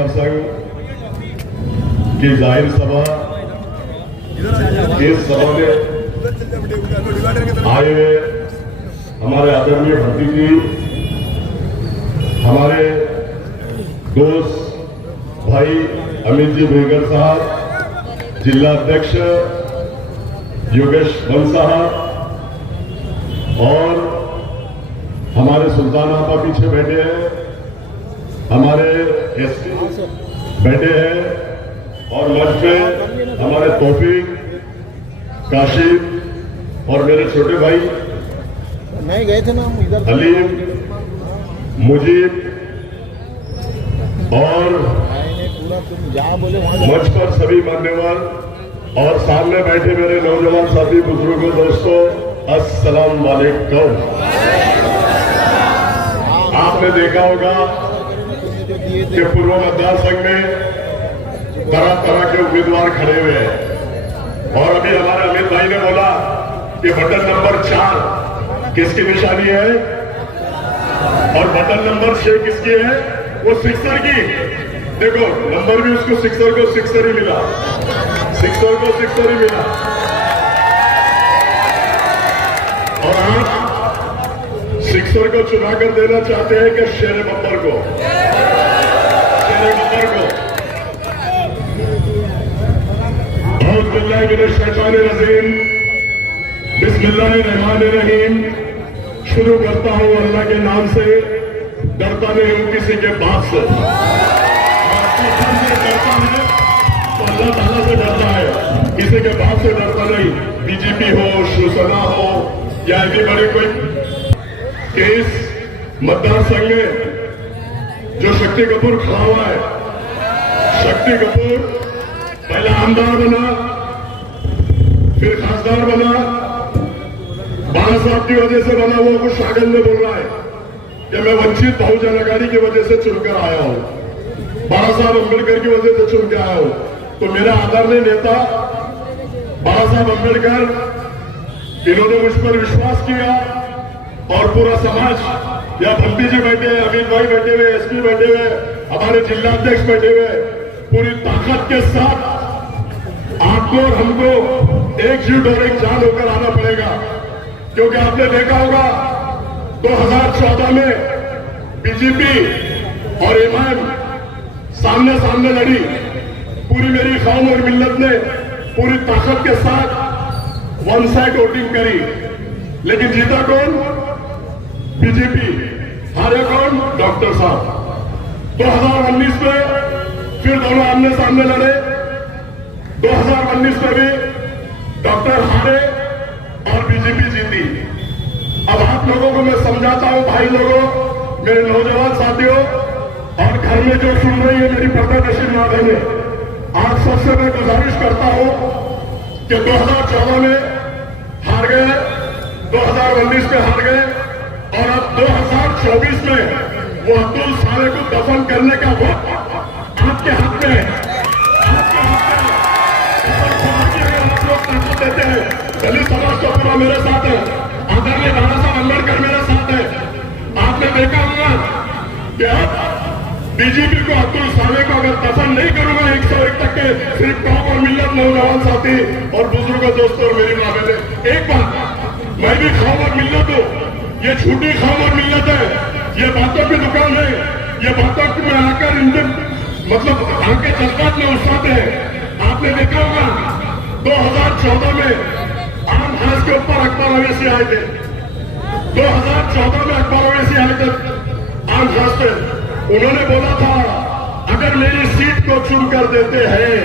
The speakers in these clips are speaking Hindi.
मतदार संघ की जाहिर सभा, इस सभा में आए हुए हमारे आदरणीय भट्टी जी, हमारे दोस्त भाई अमित जी भेगर साहब, जिला अध्यक्ष योगेश बन साहब और हमारे सुल्तान आपा पीछे बैठे हैं, हमारे एसपी बैठे हैं और मंच में हमारे तौफीक, काशिफ और मेरे छोटे भाई नहीं गए थे ना हम इधर, अलीम, मुजीब और पूरा तुम जहाँ बोले वहाँ मंच पर सभी मान्यवर और सामने बैठे मेरे नौजवान साथी बुजुर्गों, दोस्तों, अस्सलाम वालेकुम। आपने देखा होगा कि पूर्व मतदार संघ में तरह तरह के उम्मीदवार खड़े हुए हैं और अभी हमारे अमित भाई ने बोला कि बटन नंबर 4 किसकी निशानी है और बटन नंबर 6 किसकी है, वो सिक्सर की। देखो नंबर भी उसको सिक्सर को सिक्सर ही मिला, सिक्सर को सिक्सर ही मिला। और आप सिक्सर को चुना कर देना चाहते हैं कि शेर बब्बर को, शेर बब्बर को। बिस्मिल्लाहिर्रहमानिर्रहीम। शुरू करता हूं अल्लाह के नाम से, डरता नहीं हूं किसी के बाप से। डरता है तो अल्लाह ताला से डरता है, किसी के बाप से डरता नहीं। बीजेपी हो, शिवसेना हो या ऐसी बड़ी कोई केस मतदार संघ में जो शक्ति कपूर खड़ा हुआ है, शक्ति कपूर पहला आमदार बना, फिर खासदार बना, बाला साहब की वजह से बना। वो कुछ शागल में बोल रहा है कि मैं वंचित बहुजन अघाड़ी की वजह से चुनकर आया हूं, बाला साहब अम्बेडकर की वजह से चुन के आया हूं। तो मेरा आदरणीय नेता बाला साहब अम्बेडकर, इन्होंने मुझ पर विश्वास किया और पूरा समाज, या भट्टी जी बैठे हैं, अमित भाई बैठे हुए, एसपी बैठे हुए, हमारे जिला अध्यक्ष बैठे हुए, पूरी ताकत के साथ आपको और हमको एकजुट और एक जान होकर आना पड़ेगा। क्योंकि आपने देखा होगा 2014 में बीजेपी और एमआईएम सामने सामने लड़ी, पूरी मेरी कौम और मिल्लत ने पूरी ताकत के साथ वन साइड वोटिंग करी, लेकिन जीता कौन? बीजेपी। हारे कौन? डॉक्टर साहब। 2019 में फिर दोनों आमने सामने लड़े, 2019 में भी डॉक्टर हारे और बीजेपी जीती। अब आप लोगों को मैं समझाता हूं, भाई लोगों, मेरे नौजवान साथियों और घर में जो सुन रही है मेरी पर्दानशीं मां बहनें, आप सबसे मैं गुजारिश करता हूं कि 2014 में हार गए, 2019 में हार गए और अब 2024 में वो अब्दुल साले को दफन करने का वक्त आपके हाथ में है, आपके हाथ में। आप लोग ताकत देते हैं, दलित समाज का पूरा मेरे साथ है, आदरणीय बाला साहब अम्बेडकर मेरे साथ है। आपने देखा होगा कि अब बीजेपी को अब्दुल साले को अगर दफन नहीं करूंगा 101 तक के, सिर्फ कौम और मिल्लत, नौजवान साथी और बुजुर्गों, दोस्तों और मेरी माँ बहने, एक बात, मैं भी कौम और मिल्लत हूं, ये झूठी कौम और मिल्लत है, ये बातों की दुकान है, ये बातों में आकर इनके मतलब आके जज्बात में उछाते हैं। आपने देखा होगा 2014 में आम खास के ऊपर अकबर अवैसी आए थे, 2014 में अकबर अवैसी आए थे आम खास पे। उन्होंने बोला था अगर मेरी सीट को चुन कर देते हैं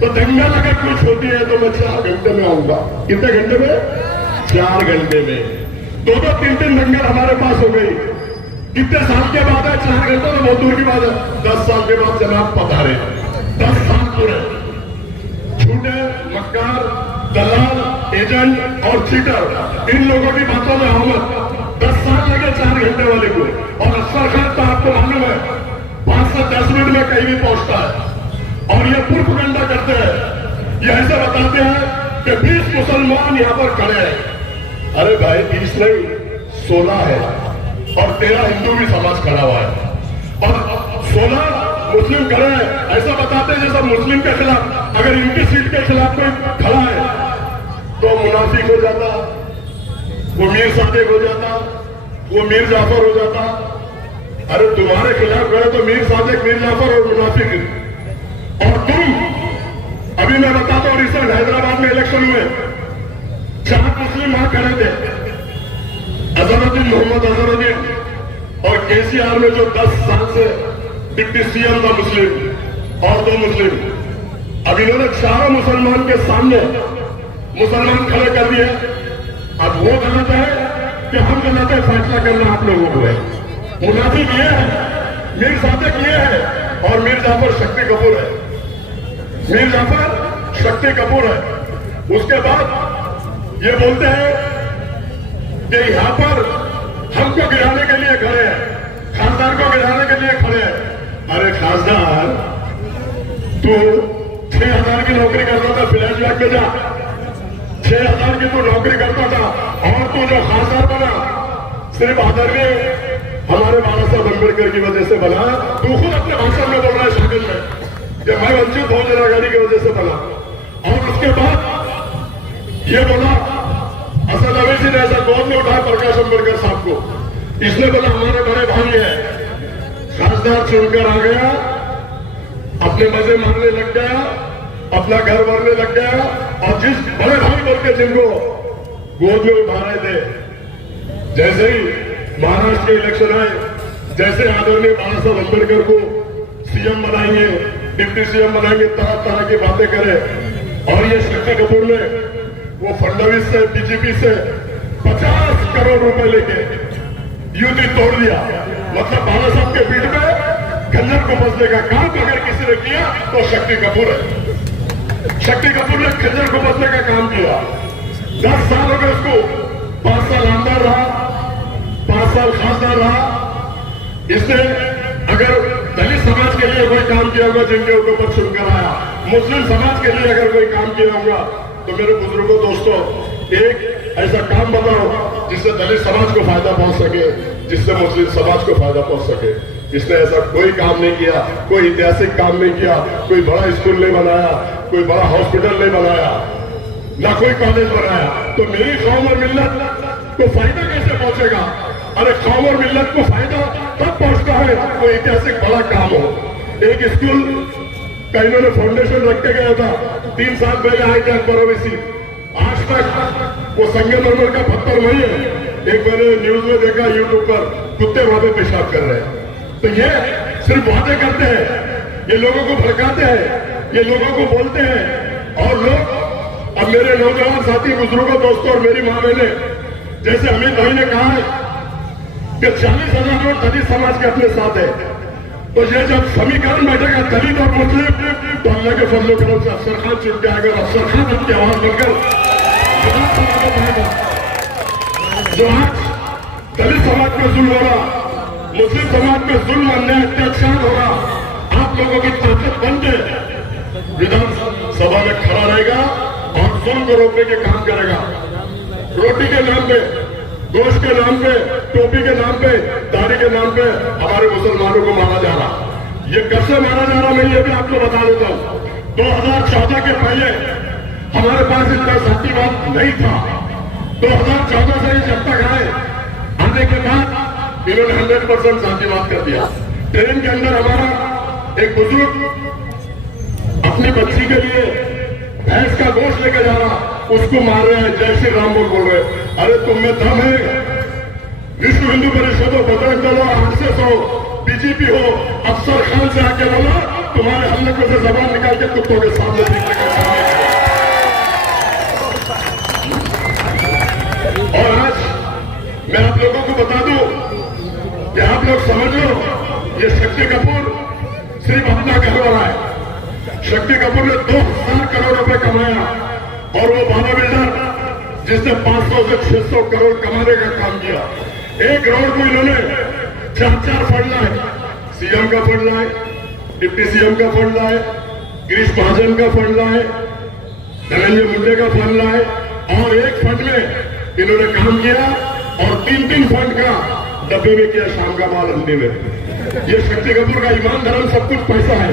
तो दंगल अगर कुछ होती है तो मैं 4 घंटे में आऊंगा। कितने घंटे में? 4 घंटे में। 2-2, 3-3 दंगल हमारे पास हो गई। कितने साल के बाद है? 4 घंटे तो बहुत दूर की बात है। 10 साल के बाद जनाब पधारे, 10 साल पूरे। झूठे, मक्कार, दलाल, एजेंट और चीटर, इन लोगों की बातों में आमद 10 साल लगे 4 घंटे वाले को। और अफसर खान तो आपको मालूम है 5 से 10 मिनट में कहीं भी पहुंचता है। और ये प्रोपेगेंडा करते हैं, ये ऐसे बताते हैं कि 20 मुसलमान यहां पर खड़े हैं। अरे भाई 20 नहीं, 16 है और 13 हिंदू भी समाज खड़ा हुआ है। और 16 मुस्लिम खड़े हैं, ऐसा बताते हैं जैसा मुस्लिम के खिलाफ, अगर इनकी सीट के खिलाफ कोई खड़ा है तो मुनाफिक हो जाता, वो मीर सादिक हो जाता, वो मीर जाफर हो जाता। अरे तुम्हारे खिलाफ खड़े तो मीर सादिक, मीर जाफर और मुनाफिक। और तुम, अभी मैं बताता हूं, रिसेंट हैदराबाद में इलेक्शन हुए, 4 मुस्लिम वहां खड़े थे, अजहरुद्दीन, मोहम्मद अजहरुद्दीन, और केसीआर में जो 10 साल से डिप्टी सीएम था मुस्लिम और 2 मुस्लिम। अब इन्होंने चारों मुसलमान के सामने मुसलमान खड़े कर दिए। अब वो गलत है कि हम गलत है, फैसला करना आप लोगों को है। मुनाफिक ये है, मीर सादिक ये है, और मीर जाफर शक्ति कपूर है। मीर जाफर शक्ति कपूर है। उसके बाद ये बोलते हैं कि यहां पर हमको गिराने के लिए खड़े हैं, खासदार को गिराने के लिए खड़े हैं। अरे खासदार, तू 6,000 की नौकरी करता था, फ्लैशबैक में जा, 6,000 की तू नौकरी करता था, और तू जो खासदार बना सिर्फ आदरणीय हमारे बाबा साहब अम्बेडकर की वजह से बना। तू खुद अपने भाषण में बोल रहा है शामिल में कि मैं वंचित बहुजन आघाड़ी की वजह से बना। और उसके बाद ये बोला, असद अवैसी ने ऐसा गोद में उठाया प्रकाश अम्बेडकर साहब को, इसने बोला हमारे बड़े भाई है, खासदार चुनकर आ गया, अपने मजे मारने लग गया, अपना घर भरने लग गया, और जिस बड़े भाई बोल के जिनको गोद में उठा रहे थे, जैसे ही महाराष्ट्र के इलेक्शन आए, जैसे आदरणीय बाबा साहब अम्बेडकर को सीएम बनाएंगे, डिप्टी सीएम बनाएंगे, तरह तरह की बातें करें। और ये शक्ति कपूर ने वो फडणवीस से, बीजेपी से 50 करोड़ रुपए लेके युति तोड़ दिया। मतलब बाबा साहब के पीठ में खंजर को बसने का काम अगर किसी ने किया तो शक्ति कपूर है। शक्ति कपूर ने खंजर को बसने का काम किया। 10 साल हो गए उसको, 5 साल आमदार रहा, 5 साल खासदार रहा। इसने अगर दलित समाज के लिए कोई काम किया होगा, जिनके ऊपर चुनकर आया, मुस्लिम समाज के लिए अगर कोई काम किया होगा, तो मेरे बुजुर्गों, दोस्तों, एक ऐसा काम बताओ जिससे दलित समाज को फायदा पहुंच सके, जिससे मुस्लिम समाज को फायदा पहुंच सके। इसने ऐसा कोई काम नहीं किया, कोई ऐतिहासिक काम नहीं किया, कोई बड़ा स्कूल नहीं बनाया, कोई बड़ा हॉस्पिटल नहीं बनाया, ना कोई कॉलेज बनाया। तो मेरी कौम और मिल्लत को फायदा कैसे पहुंचेगा? अरे कौम और मिल्लत को फायदा तब पहुंचता है कोई ऐतिहासिक बड़ा काम हो। एक स्कूल का इन्होंने फाउंडेशन रख के गया था, 3 साल पहले आए थे अकबर ओवैसी, आज तक वो संगमरमर का पत्थर वही है। एक मैंने न्यूज में देखा, यूट्यूब पर, कुत्ते वहां पे पेशाब कर रहे हैं। तो ये सिर्फ वादे करते हैं, ये लोगों को भड़काते हैं, ये लोगों को बोलते हैं, और लोग, अब मेरे नौजवान साथी, बुजुर्गों, दोस्तों और मेरी मां बहने, जैसे अमित भाई ने कहा है कि 40,000 लोग दलित समाज के अपने साथ है, तो ये जब समीकरण बैठेगा दलित और मुस्लिम, तो अल्लाह के फजल करम से अफसर खान चुन के आएगा, अफसर खान अपनी आवाज बनकर विधानसभा में जाएगा। जो आज दलित समाज में जुल्म हो रहा, मुस्लिम समाज में जुल्म, अन्याय, अत्याचार हो रहा, आप लोगों की ताकत बन के विधानसभा में खड़ा रहेगा और जुल्म को रोकने के काम करेगा। रोटी के नाम पे, गोश्त के नाम पे, टोपी के नाम पे, दाढ़ी के नाम पे हमारे मुसलमानों को मारा जा रहा। ये कब से मारा जा रहा, मैं ये भी आपको बता देता हूं। 2014 के पहले हमारे पास इतना शांतिवाद नहीं था। 2014 से जब तक आने के बाद इन्होंने 100% शांतिवाद कर दिया। ट्रेन के अंदर हमारा एक बुजुर्ग अपनी बच्ची के लिए भैंस का गोश्त लेकर जा रहा, उसको मार रहे हैं, जय श्री राम बोल रहे। अरे तुम में दम है? विश्व हिंदू परिषद हो, बजरंग दल हो, आरएसएस हो, बीजेपी हो, अफसर खान से आके बोला तुम्हारे हल्के से जबान निकाल के कुत्तों के सामने दिखने। और आज मैं आप लोगों को बता दूं कि आप लोग समझ लो, ये शक्ति कपूर सिर्फ अपना घर वाला है। शक्ति कपूर ने 2,000 करोड़ रुपए कमाया, और वो बाबा बिल्डर जिसने 500 से 600 करोड़ कमाने का काम किया। एक रोड को इन्होंने 4 फंड लाए, सीएम का फंड लाए, डिप्टी सीएम का फंड लाए, गिरीश महाजन का फंड लाए, धनंजय मुंडे का फंड लाए, और एक फंड में इन्होंने काम किया, और 3-3 फंड का डब्बे में किया, शाम का माल हल्दी में। ये शक्ति कपूर का ईमान धर्म सब कुछ पैसा है।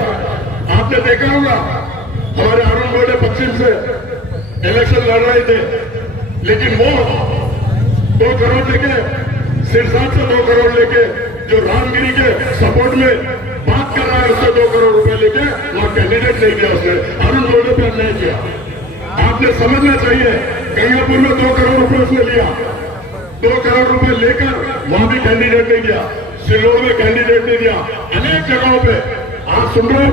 आपने देखा होगा हमारे अरुण गोडे पश्चिम से इलेक्शन लड़ रहे थे, लेकिन वो 2 करोड़ लेके, सिरसाट से 2 करोड़ लेके, जो रामगिरी के सपोर्ट में बात कर रहा है उससे 2 करोड़ रुपए लेके वहां कैंडिडेट नहीं दिया उसने। अरुण गोडे पर अन्याय किया। आपने समझना चाहिए, गंगापुर में 2 करोड़ रुपए उसने लिया, 2 करोड़ रुपए लेकर वहां भी कैंडिडेट नहीं दिया, सिल्लोड़ में कैंडिडेट नहीं दिया, अनेक जगहों पे। आप सुन रहे हो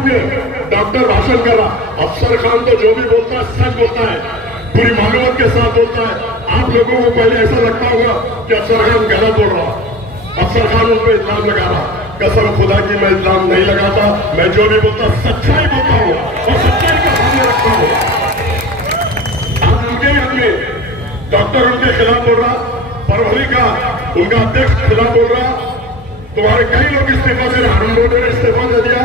डॉक्टर भाषण कर रहा, अफसर खान तो जो भी बोलता है सच बोलता है, पूरी मालूमत के साथ बोलता है। आप लोगों को पहले ऐसा लगता होगा कि अफसर खान गलत बोल रहा, अफसर खान उन पर इल्जाम लगा रहा। कसम खुदा की मैं इल्जाम नहीं लगाता, मैं जो भी बोलता सच्चाई बोलता हूँ और सच्चाई का सामने रखता हूँ। आप उनके आदमी डॉक्टर उनके खिलाफ बोल रहा, परवरी का उनका अध्यक्ष खिलाफ बोल रहा, तुम्हारे कई लोग इस्तीफा दे रहे, अरुण गोडे ने इस्तीफा दे दिया,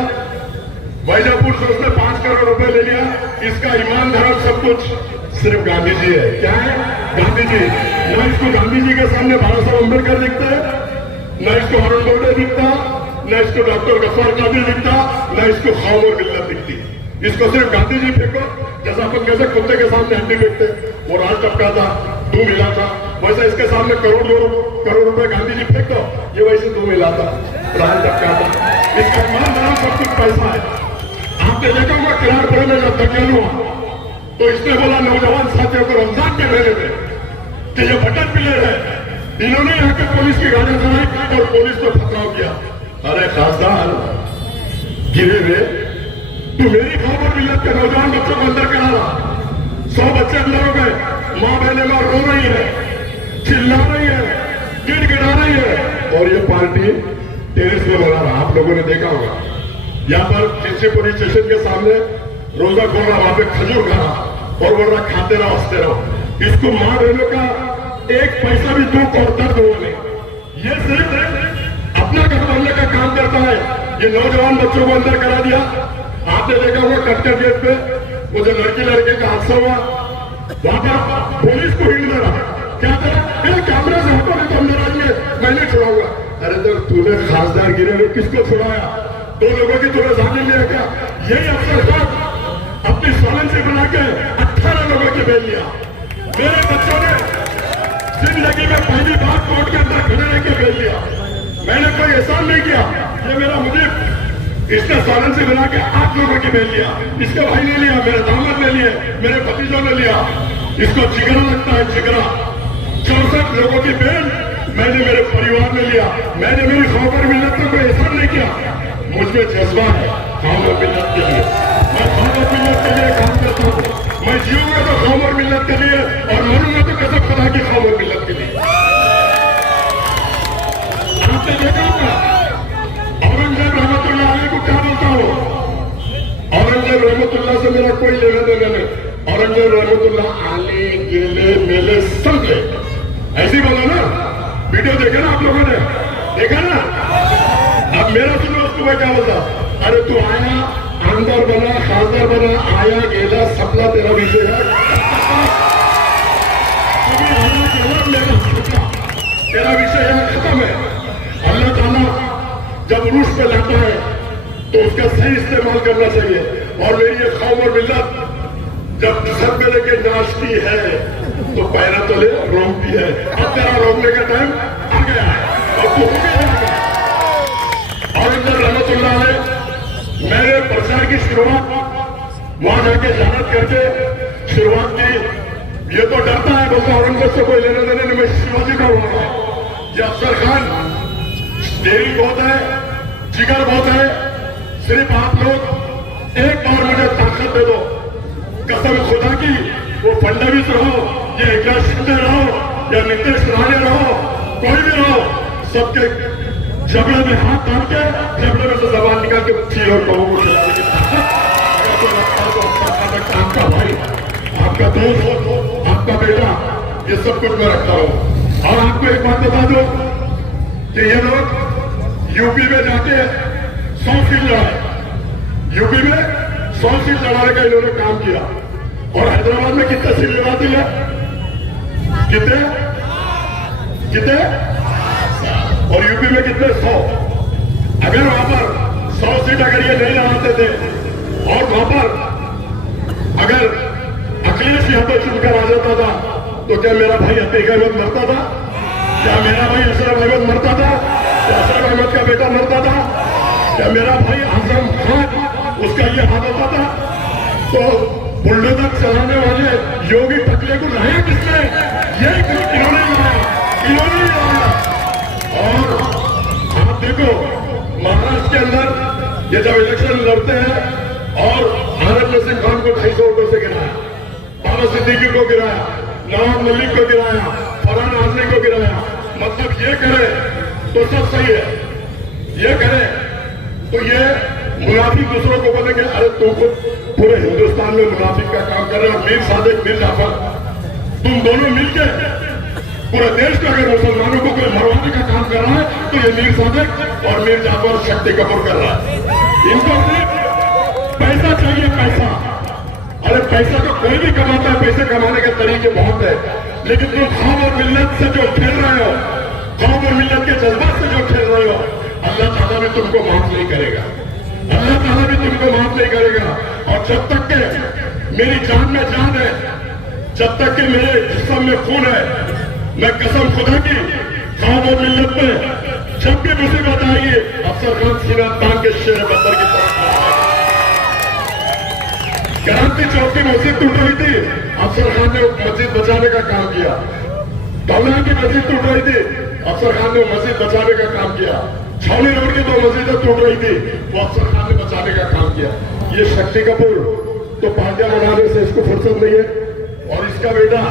वैजापुर से उसने 5 करोड़ रुपए ले लिया। इसका ईमान धर्म सब कुछ सिर्फ गांधी जी है। क्या है? गांधी जी। न इसको गांधी जी के सामने बाबा साहब अम्बेडकर दिखते, न इसको अरुण गोडे दिखता, न इसको डॉक्टर गफ्फार कादिर दिखता, न इसको कौम और मिल्लत दिखती। इसको सिर्फ गांधी जी फेंको, जैसा अपन कैसे कुत्ते के सामने हड्डी फेंकते, वो राज टपका था, तू मिला था, वैसा इसके सामने करोड़ रुपए गांधी जी फेंक दो, ये वैसे तू मिला था, राज टपका था। इसका ईमान धर्म सब कुछ पैसा है। आपने देखा होगा किराड़पुर में जब धकेल हुआ तो इसने बोला नौजवान साथियों को रमजान के महीने में कि ये बटन प्लेयर है, इन्होंने यहाँ के पुलिस की गाड़ी चलाई और पुलिस को पथराव किया। अरे खासदार गिरे हुए, तू मेरी खौफ और मिल्लत के नौजवान बच्चों को अंदर करा रहा, 100 बच्चे अंदर हो गए, माँ बहने माँ रो रही है, चिल्ला रही है, गिड़गिड़ा रही है, और ये पार्टी टेरिस में बना रहा। आप लोगों ने देखा होगा यहाँ पर किसी पुलिस स्टेशन के सामने रोजा खोल रहा, वहां पे खजूर खा रहा और बोल रहा खाते रहो हंसते रहो। इसको मां बहनों का एक पैसा भी दुख और दर्द हुआ नहीं। ये सिर्फ अपना घर बनने का काम करता है। ये नौजवान बच्चों को अंदर करा दिया। आपने देखा होगा कटकर गेट पे वो जो लड़के का हादसा हुआ, वहां पर पुलिस को हिट दे रहा, क्या करा, कैमरे से हटो नहीं तो अंदर आएंगे, मैं नहीं छोड़ाऊंगा। अरे तो तूने खासदार गिरे किसको छुड़ाया? 2 लोगों की तूने जाने लिया क्या? यही अफसर खान अपनी सॉलेंसी बना के 18 लोगों की बेल लिया। मेरे बच्चों ने जिंदगी में पहली बार कोर्ट के अंदर खड़े रह के बेल लिया। मैंने कोई एहसान नहीं किया, ये मेरा मुझे इसने सॉलेंसी बना के 8 लोगों की बेल लिया। इसके भाई ने लिया, मेरे दामाद ने लिए, मेरे भतीजों ने लिया। इसको जिगरा लगता है, जिगरा। 64 लोगों की बेल मैंने मेरे परिवार ने लिया। मैंने मेरी खौफ और मिल्लत को कोई एहसान नहीं किया। मुझमें जज्बा है कौम और मिल्लत के लिए, मैं कौम और मिल्लत के लिए काम करता हूँ। मैं जीऊंगा तो कौम और मिल्लत के लिए और मरूंगा तो कसम खुदा की कौम और मिल्लत के लिए। आपने देखा होगा औरंगजेब रहमतुल्लाह अलैह को क्या बोलता हूँ, औरंगजेब रहमतुल्लाह से मेरा कोई लेना देना नहीं। औरंगजेब रहमतुल्लाह आले गेले मेले सब ले, ऐसी बोला ना। वीडियो देखा ना आप लोगों ने, देखा ना? अब मेरा सुनो, तुम्हें क्या बोलता, अरे तू आया आमदार बना, खासदार बना, आया गेला सपना तेरा विषय है, तेरा विषय है, खत्म है। अल्लाह ताला जब रूस पे लाता है तो उसका सही इस्तेमाल करना चाहिए। और मेरी ये कौम और मिल्लत जब सर में लेके नाचती है तो पैरा तले रोकती है। अब तेरा रोकने का टाइम आ गया है और तू हो गया। औरंगजेब रहमतुल्लाह अलैह मेरे प्रचार की शुरुआत वहां जाके जानत करके शुरुआत की। ये तो डरता है, बोलता औरंगजेब से कोई लेने देने नहीं, मैं शिवाजी का हुआ। ये अफसर खान डेरी बहुत है, जिगर बहुत है। सिर्फ आप लोग एक बार मुझे ताकत दे दो, कसम खुदा की, वो फडणवीस रहो या एकनाथ शिंदे रहो या नीतीश राणे रहो, कोई भी रहो, सबके जबड़े में हाथ डाल के जबड़े में से जबान निकाल के बच्ची और लोगों को खिलाने की ताकत अगर कोई लगता है तो आपका भाई, आपका दोस्त, आपका बेटा, ये सब कुछ मैं रखता हूं। और आपको एक बात बता दो कि ये लोग यूपी में जाके 100 सीट लड़ाए, यूपी में 100 सीट लड़ाने का इन्होंने काम किया। और हैदराबाद में कितने सीट लड़ाती है? कितने और यूपी में कितने 100। अगर वहां पर 100 सीट अगर ये नहीं लगाते थे और वहां पर अगर अखिलेश यादव चुनकर आ जाता था तो क्या मेरा भाई अतीक अहमद मरता था? क्या मेरा भाई अशरफ अहमद मरता था? क्या अशरफ अहमद का बेटा मरता था? क्या मेरा भाई आजम खान उसका ये हाल होता था? तो बुलडोजर चलाने वाले योगी टकले को लाया किसने? ये इन्होंने लाया, इन्होंने लाया। और आप देखो महाराष्ट्र के अंदर ये जब इलेक्शन लड़ते हैं और आनंद नसीम खान को 250 वोटों से गिराया, बाबा सिद्दीकी को गिराया, नवाब मलिक को गिराया, फरहान आजमी को गिराया। मतलब ये करे तो सब सही है, ये करे तो ये मुनाफिक दूसरों को बोलेंगे अरे तुम पूरे हिंदुस्तान में मुनाफिक का काम कर रहे हो। मीर सादिक, मीर जाफर, तुम दोनों मिलके पूरे देश का अगर मुसलमानों को कोई मरवाने का काम कर रहा है तो ये मीर सादिक और मीर जाफर शक्ति कपूर कर रहा है। इनको सिर्फ पैसा चाहिए, पैसा। अरे पैसा तो कोई भी कमाता है, पैसे कमाने के तरीके बहुत है, लेकिन तुम कौम और मिल्लत से जो खेल रहे हो, कौम और मिल्लत के जज्बात से जो खेल रहे हो, अल्लाह ताला भी तुमको माफ नहीं करेगा, अल्लाह ताला भी तुमको माफ नहीं करेगा। और जब तक के मेरी जान में जान है, जब तक के मेरे जिस्म में खून है, मैं कसम खुदा की कौम और मिल्लत में जब भी मुसीबत आएगी अफसर खान सीना तान के शेर बंदर की तरफ क्रांति चौक की मस्जिद टूट रही थी, अफसर खान ने मस्जिद बचाने का काम किया। तमला की मस्जिद टूट रही थी, अफसर खान ने मस्जिद बचाने का काम किया। छावनी रोड की 2 मस्जिदें टूट रही थी, वो अफसर खान ने बचाने का काम किया। ये शक्ति कपूर तो पार्टियां बनाने से इसको फुर्सत नहीं है। और इसका बेटा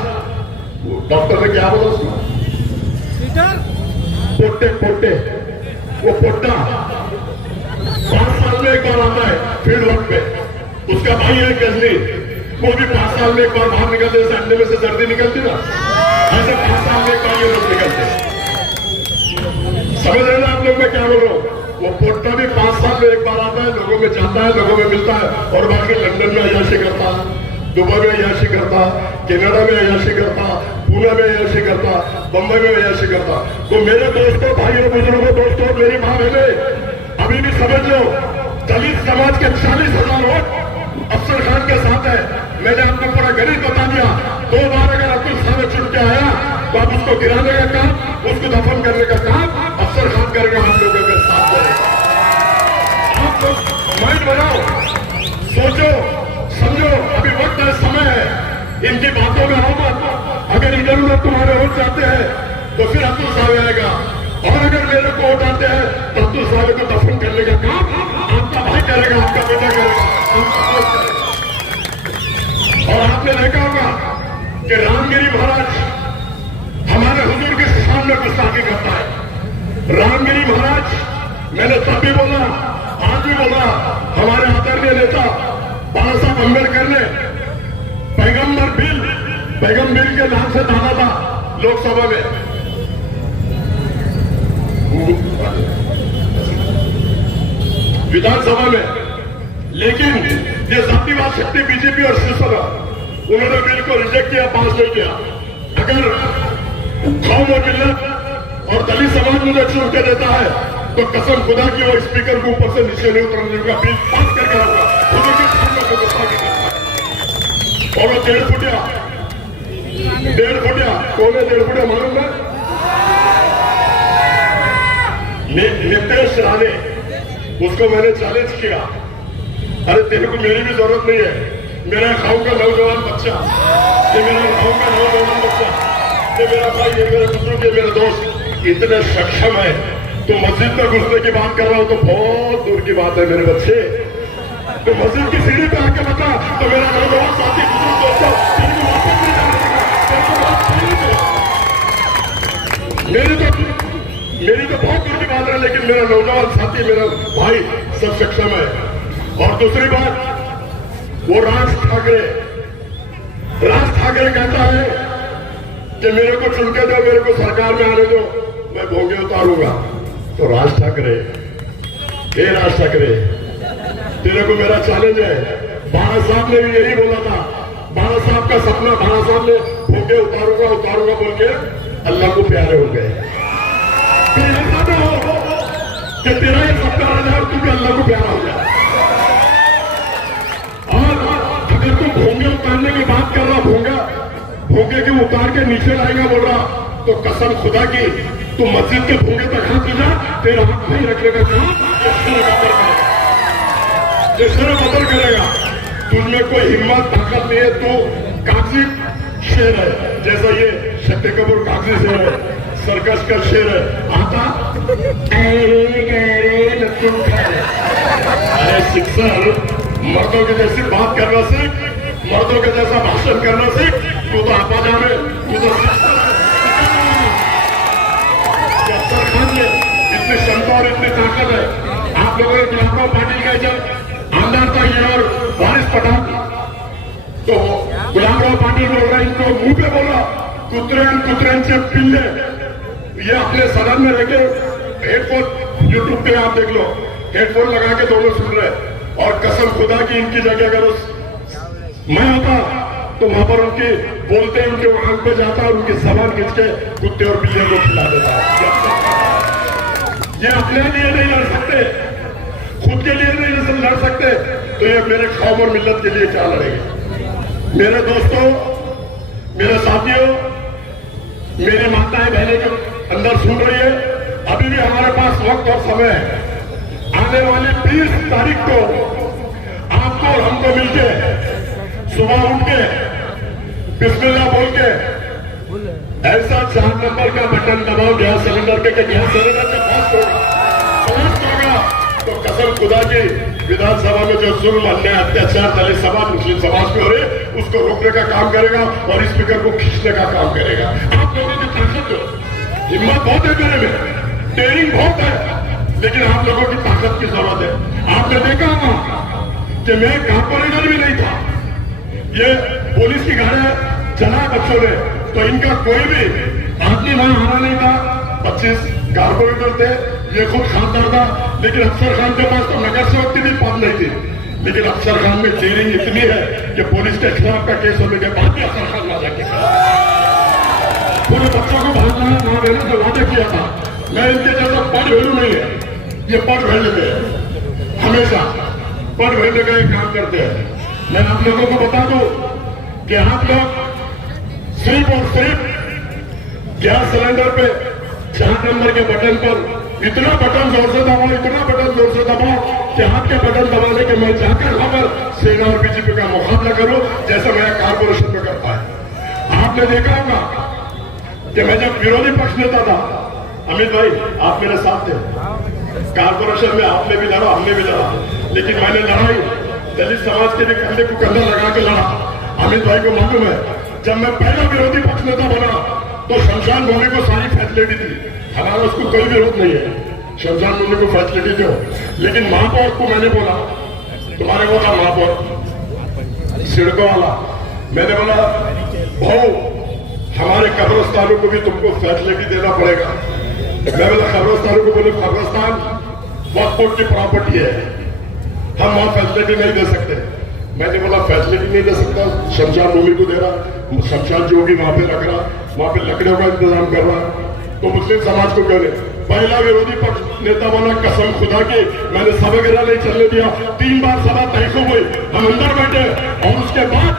डॉक्टर ने क्या बोला उसको? पोट्टे पोट्टे, वो पोट्टा 5 साल में एक बार आता है फील्ड वर्क पे। उसका भाई है गजनी, वो भी 5 साल में एक बार बाहर निकलते, जैसे अंडे में से सर्दी निकलती ना, ऐसे 5 साल में एक बार ये लोग निकलते। समझ रहे ना आप लोग मैं क्या बोल रहा हूँ? वो पोट्टा भी 5 साल में एक बार आता है, लोगों में जाता है, लोगों में मिलता है, और बाकी लंदन में अयाशी करता, दुबई में अयाशी करता, कनाडा में अयाशी करता, पुणे में अयाशी करता, बंबई में अयाशी करता। तो मेरे दोस्तों, भाइयों, बुजुर्गों, दोस्तों, मेरी मां बहने, अभी भी समझ लो, दलित समाज के 40,000 वोट अफसर खान के साथ है। मैंने आपको पूरा गणित बता दिया। 2 बार अगर अब्दुल साहब चुन के आया तो आप उसको गिराने का काम, उसको दफन करने का काम अफसर खान करेगा, हम लोगों के साथ करेगा। आप लोग माइंड बनाओ, सोचो, समझो, अभी वक्त है, समय है, इनकी बातों में आओ मत। अगर इधर उधर तुम्हारे वोट जाते हैं तो फिर अब्दुल साहब आएगा, और अगर मेरे को वोट आते हैं तो अब्दुल साहब को दफन करने का काम आपका भाई करेगा, आपका बेटा करेगा, आपका दोस्त करेगा। और आपने देखा होगा कि रामगिरी महाराज हमारे हुजूर के सामने गुस्ताखी करता है। रामगिरी महाराज, मैंने तब भी बोला, आज भी बोला, हमारे आदरणीय नेता बाबा साहब अम्बेडकर ने पैगंबर बिल के नाम से डाला था लोकसभा में, विधानसभा में। लेकिन ये जातिवाद शक्ति बीजेपी और शिवसेना, उन्होंने बिल को रिजेक्ट किया, पास नहीं किया। अगर कौम और मिल्लत और दलित समाज मुझे चुन के देता है तो कसम खुदा की वो स्पीकर को ऊपर से नीचे नहीं उतरने देगा, बिल पास करके आऊंगा। और वो 1.5 फुटिया, कौन है 1.5 फुटिया मालूम है? नितेश राणे, उसको मैंने चैलेंज किया, अरे तेरे को मेरी भी जरूरत नहीं है, मेरा गांव का नौजवान बच्चा, ये मेरा गांव का नौजवान बच्चा, ये मेरा भाई, ये मेरे बुजुर्ग, ये मेरे दोस्त इतने सक्षम है, तो मस्जिद में घुसने की बात कर रहा हूं तो बहुत दूर की बात है मेरे बच्चे। तो मस्जिद की सीढ़ी पे आके बता तो मेरा नौजवान साथी बुजुर्ग दोस्तों तेरे को वापस नहीं जाने देगा, तेरे को बात सही है। मेरी तो बहुत दूर की बात है, लेकिन मेरा नौजवान साथी, मेरा भाई सब सक्षम है। और दूसरी बात, वो राज ठाकरे कहता है कि मेरे को चुन के दो, मेरे को सरकार में आने दो, मैं भोंगे उतारूंगा। तो राज ठाकरे, तेरे को मेरा चैलेंज है। बाबा साहब ने भी यही बोला था, बाबा साहब का सपना, बाबा साहब ने भोंगे उतारूंगा बोल के अल्लाह को प्यारे हो गए। अल्लाह को प्यारा हो जाए। और अगर तुम भोंगे उतारने की बात कर रहा, भोंगे के उतार के नीचे लाएगा बोल रहा, तो कसम खुदा की तू मस्जिद के भोंगे तक हाथ ले जा, तेरा हाथ नहीं रखने का काम ये सर बदल करेगा। तुझमें कोई हिम्मत ताकत नहीं है, तू कागजी शेर है, जैसा ये शक्ति कपूर कागजी शेर है, सर्कस का शेर है। आता अरे सिक्सर, मर्दों के जैसी बात करना सीख, मर्दों के जैसा भाषण करना सीख। तू तो आपा जा रहे, तू तो अफसर खान में इतनी क्षमता और इतनी ताकत है। आप लोगों ने गुलाबराव पाटिल का जब आमदार था ये और वारिस पठान, तो गुलाबराव पाटिल बोल रहा, इनको मुंह पे बोला कुतरन से पिल्ले, ये अपने सदन में रहकर हेडफोन, यूट्यूब पे आप देख लो, हेडफोन लगा के दोनों सुन रहे। और कसम खुदा की इनकी जगह अगर मैं होता तो वहां पर उनके बोलते उनके आंख पे जाता और उनकी जबान खींच के कुत्ते और बिल्लियों को खिला देता। ये अपने लिए नहीं लड़ सकते, खुद के लिए नहीं लड़ सकते, तो ये मेरे कौम और मिल्लत के लिए क्या लड़ेंगे। मेरे दोस्तों, मेरे साथियों, मेरी माताएं बहनें जो अंदर सुन रही है, अभी भी हमारे पास वक्त और समय है। आने वाली 20 तारीख को आपको और हमको मिलके सुबह उठ के बिस्मिल्लाह बोल के ऐसा 4 नंबर का बटन दबाओ गैस सिलेंडर के, गैस सिलेंडर का पास होगा तो कसम खुदा की विधानसभा में जो जुल्म, अन्याय, अत्याचार दलित समाज, मुस्लिम समाज पे हो रहे, उसको रोकने का काम करेगा और स्पीकर को खींचने का काम करेगा। आप लोगों की ताकत, हिम्मत बहुत है मेरे में, डेयरिंग बहुत है, लेकिन आप लोगों की ताकत की जरूरत है। आपने देखा होगा कि मैं कारपोरेटर भी नहीं था, ये पुलिस की गाड़ियां चला बच्चों ने, तो इनका कोई भी आदमी वहां हारा नहीं था। 25 कारपोरेटर थे, ये खुद खानदार था, लेकिन अफसर खान के पास तो नगर सेवक की भी पद नहीं थी। लेकिन अफसर खान में डेयरिंग इतनी है कि पुलिस के खिलाफ का केस होने के बाद भी अफसर खान ना जाके पूरे बच्चों को भागना मां बहनों से वादा किया था। मैं इनके जैसा पढ़ वैल्यू नहीं है, ये पढ़ वैल्यू में है, हमेशा पढ़ वैल्यू का एक काम करते हैं। मैं आप लोगों को बता दूं कि आप लोग सिर्फ और सिर्फ गैस सिलेंडर पे 4 नंबर के बटन पर इतना बटन जोर से दबाओ, इतना बटन जोर से दबाओ कि आपके बटन दबाने के मैं जाकर वहां पर सेना और बीजेपी का मुकाबला करूं, जैसा मैं कारपोरेशन में करता है। आपने देखा होगा कि मैं जब विरोधी पक्ष नेता था, अमित भाई आप मेरे साथ थे, कारपोरेशन में आपने भी लड़ा, हमने भी लड़ा, लेकिन मैंने लड़ाई दलित समाज के भी कंधे को कंधा लगा के लड़ा। अमित भाई को मालूम है, जब मैं पहला विरोधी पक्ष नेता बना तो शमशान भूमि को सारी फैसिलिटी थी, हमारा उसको कोई विरोध नहीं है, शमशान भूमि को फैसिलिटी दो। लेकिन महापौर को मैंने बोला, तुम्हारे वो था महापौर सिड़कों वाला, मैंने बोला भाऊ हमारे कब्रिस्तानों को भी तुमको फैसिलिटी देना पड़ेगा। मैं बोला कब्रिस्तानों को, बोले कब्रिस्तान वक्फ की प्रॉपर्टी है, हम वहां फैसिलिटी नहीं दे सकते। मैंने बोला फैसिलिटी नहीं दे सकता, शमशान भूमि को दे रहा, शमशान जो भी वहां पे रख रहा, वहां पे लकड़ियों का इंतजाम कर रहा, तो मुस्लिम समाज को क्यों नहीं? पहला विरोधी पक्ष नेता बना, कसम खुदा की मैंने सभा गिरा नहीं चलने दिया। 3 बार सभा तय हो गई, हम अंदर बैठे और उसके बाद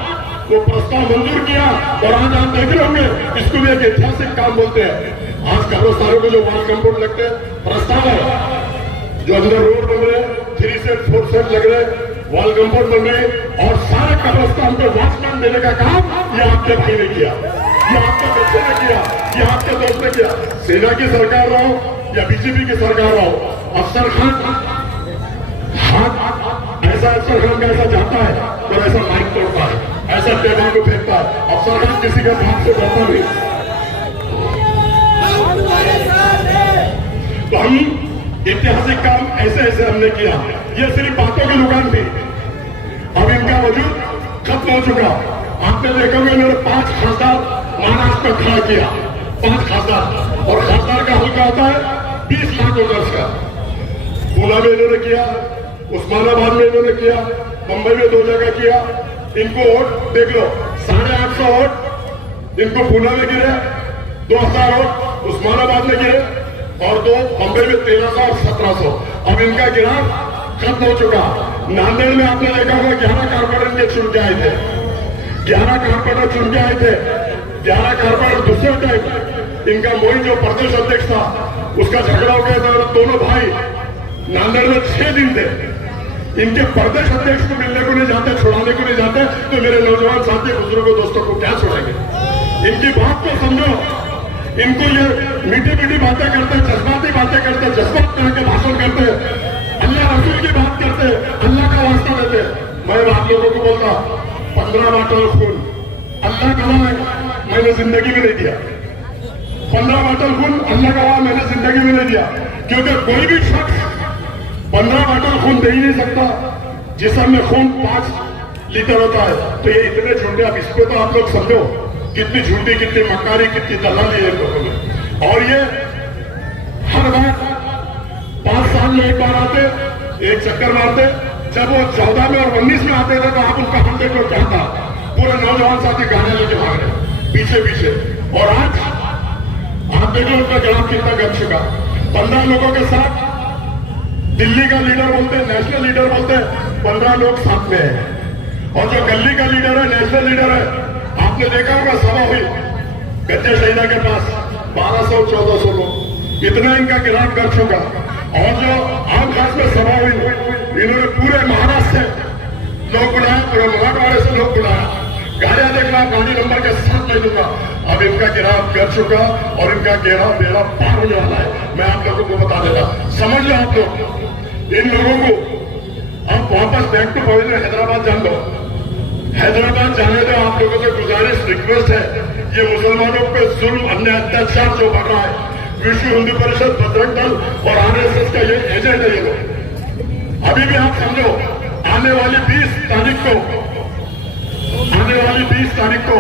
वो प्रस्ताव मंजूर किया। और आज आप देख रहे होंगे, इसको भी एक ऐतिहासिक काम बोलते हैं। आज कब्रिस्तानों को जो वॉल कंपाउंड लगते हैं, प्रस्ताव है, जो अंदर रोड बन रहे, 3 सेट 4 सेट लग रहे, वॉल कंपाउंड बन रहे, और सारे कब्रिस्तान को वॉचमैन देने का काम ये आपके भाई ने किया, ये आपके बच्चे ने किया, ये आपके दोस्त ने किया। सेना की सरकार रहो या बीजेपी की सरकार रहो, अफसर खान हाथ ऐसा, अफसर खान का ऐसा जाता है और ऐसा माइक तोड़ता है, ऐसा टेबल को फेंकता है। अफसर खान किसी का बात से डरता नहीं। तो हम ऐतिहासिक काम ऐसे ऐसे हमने किया। ये सिर्फ बातों की दुकान थी, अब इनका वजूद खत्म हो चुका। आपने देखा होगा इन्होंने 5 खासदार महाराष्ट्र में खड़ा किया, 5 खासदार, और खासदार का हल्का होता है 20 लाख वोटर्स का। पूना में इन्होंने किया, उस्मानाबाद में इन्होंने किया, मुंबई में 2 जगह किया। इनको वोट देख लो, 850 वोट इनको पूना में गिरे, 2000 वोट उस्मानाबाद में गिरे, और 2 मुंबई में 1300 और 1700। अब इनका गिरा खत्म हो चुका। नांदेड़ में आपने देखा होगा 11 कारपोरेटर के चुन के आए थे, 11 कारपोरेटर चुन के आए थे, 11 कारपोरेटर दूसरे टाइम इनका मोहित जो प्रदेश अध्यक्ष था उसका झगड़ा हो गया था और दोनों भाई नांदेड़ में 6 दिन थे। इनके प्रदेश अध्यक्ष को मिलने को नहीं जाते, छुड़ाने को नहीं जाते, तो मेरे नौजवान साथी बुजुर्गों दोस्तों को क्या छोड़ेंगे? इनकी बात को समझो। इनको ये मीठी मीठी बातें करते, जज्बाती बातें करते, जज्बात में आके भाषण करते, अल्लाह रसूल की बात करते, अल्लाह का वास्ता देते। मैं आप लोगों को बोलता 15 बॉटल खून अल्लाह का है, मैंने जिंदगी में नहीं दिया। 15 बॉटल खून अल्लाह का मैंने जिंदगी में नहीं दिया, क्योंकि कोई भी शख्स 15 बॉटल खून दे ही नहीं सकता। जिसम में खून 5 लीटर होता है, तो ये इतने झूठे, अब इसको तो आप लोग समझो कितनी झूठी, कितनी मक्कारी, कितनी दलाली है लोगों में। और ये हर बार 5 साल में एक बार आते, एक चक्कर मारते। जब वो 14 में और 19 में आते थे तो आप उनका हम देखो क्या था, पूरे नौजवान साथी गाने लेके भाग रहे पीछे पीछे। और आज आप देखो उनका जवाब कितना गम चुका। 15 लोगों के साथ दिल्ली का लीडर बोलते हैं, नेशनल लीडर बोलते हैं, 15 लोग साथ में हैं। और जो गली का लीडर है, नेशनल लीडर है, आपने देखा होगा सभा हुई गज्जे शहीदा के पास 1200-1400 लोग, इतना इनका गिराव कर चुका। और जो आम खास में सभा हुई, इन्होंने पूरे महाराष्ट्र से लोग बुलाया, पूरे मराठवाड़े से लोग बुलाया। गाड़ियां देखना, गाड़ी नंबर के साथ ले लूंगा। अब इनका गिराव कर चुका और इनका गिराव बेड़ा पार होने वाला है। मैं आप लोगों को बता देता, समझ लो आप लोग इन लोगों को। अब वापस बैक टू पवित्र हैदराबाद जान दो, हैदराबाद जाने दो। आप लोगों से गुजारिश, रिक्वेस्ट है, ये मुसलमानों पे जुल्म, अन्य अत्याचार जो बढ़ रहा है, विश्व हिंदू परिषद, बजरंग दल और आरएसएस का ये एजेंट है। ये लोग अभी भी आप समझो, आने वाली 20 तारीख को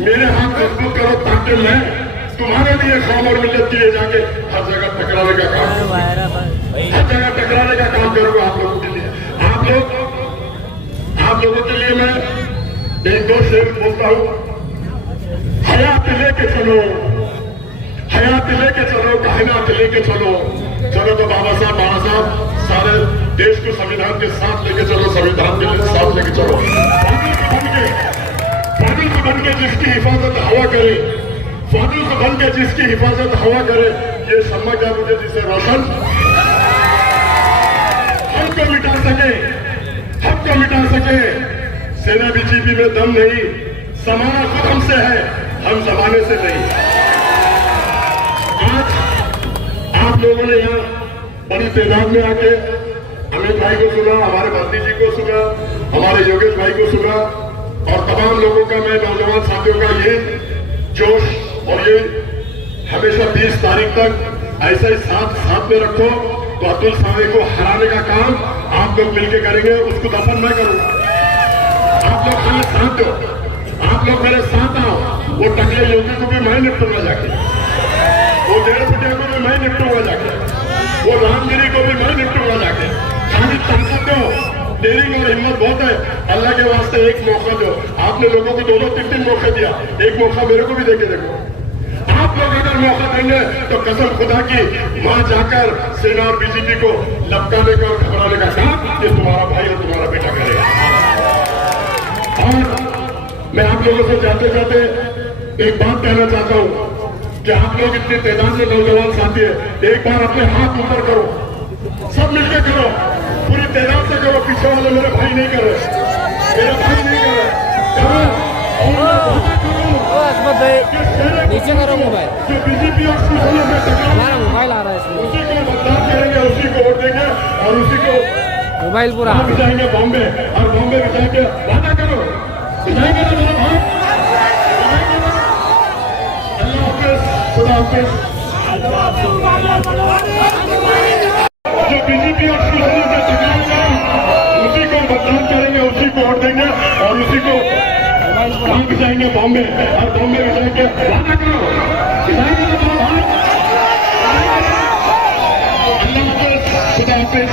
मेरे हाथ मजबूत करो, ताकि मैं तुम्हारे लिए कौम और मिल्लत के लिए जाके हर जगह टकराने का काम करूंगा, हर जगह टकराने का काम करूंगा आप लोगों के लिए। आप लोगों के लिए मैं 1-2 शेर बोलता हूं। हयात लेके चलो, हयात लेके चलो, कायनात लेके चलो। चलो तो बाबा साहब सारे देश को संविधान के साथ लेके चलो, संविधान के साथ लेके चलो। फादिल से बन के जिसकी हिफाजत हवा करे, फादिल से बन के जिसकी हिफाजत हवा करे, ये शम्मा क्या मुझे जिसे रोशन हमको मिटा सके, हमको मिटा सके। सेना बीजेपी में दम नहीं, समाना खुद हमसे है, हम जमाने से नहीं। आज आप लोगों ने यहाँ बड़ी तादाद में आके अमित भाई को सुना, हमारे भर्ती जी को सुना, हमारे योगेश भाई को सुना, और तमाम लोगों का, मैं नौजवान साथियों का ये जोश और ये हमेशा 20 तारीख तक ऐसा ही साथ में रखो। तो अतुल सावे को हराने का काम आप लोग मिलकर करेंगे, उसको दफन मैं करूंगा। आप लोग मेरे साथ दो, आप लोग मेरे साथ आओ। वो टकले योगी को भी मैं निपटूंगा जाके, वो 1.5 फुटिया को भी मैं निपटूंगा जाके, वो रामगिरी को भी मैं निपटूंगा जाके। खाली ताकत दो, डेरिंग और हिम्मत बहुत है। अल्लाह के वास्ते एक मौका दो। आपने लोगों को 2-3 मौके दिया, एक मौका मेरे को भी देके देखो। आप लोग अगर मौका देंगे तो कसम खुदा की वहां जाकर सेना और बीजेपी को लपकाने का और घबराने का काम ये तुम्हारा भाई और तुम्हारा बेटा करेगा। और मैं आप लोगों से जाते जाते एक बात कहना चाहता हूं कि आप लोग इतनी तादाद में नौजवान साथी है, एक बार अपने हाथ ऊपर करो, सब मिलकर करो, पूरी तादाद से करो। पीछे वाले मेरे भाई नहीं कर रहे, मेरे भाई नहीं कर रहे, करो। नीचे करो मोबाइल, जो बीजेपी और शिवसेना में टकराव, हमारा मोबाइल आ रहा है इसमें, उसी को मतदान करेंगे, उसी को वोट देंगे और उसी को मोबाइल पूरा भी जाएंगे बॉम्बे, और बॉम्बे में जाके वादा करो, जाएंगे ना मेरा भाई। अल्लाह हाफिज, खुदा हाफिज। जो बीजेपी और शिवसेना में टकराएगा उसी को मतदान करेंगे, उसी को वोट देंगे और उसी को वहां भी जाएंगे बॉम्बे, और बॉम्बे में जाएंगे वादा करो, जाएंगे ना मेरा भाई। अल्लाह हाफिज, खुदा हाफिज।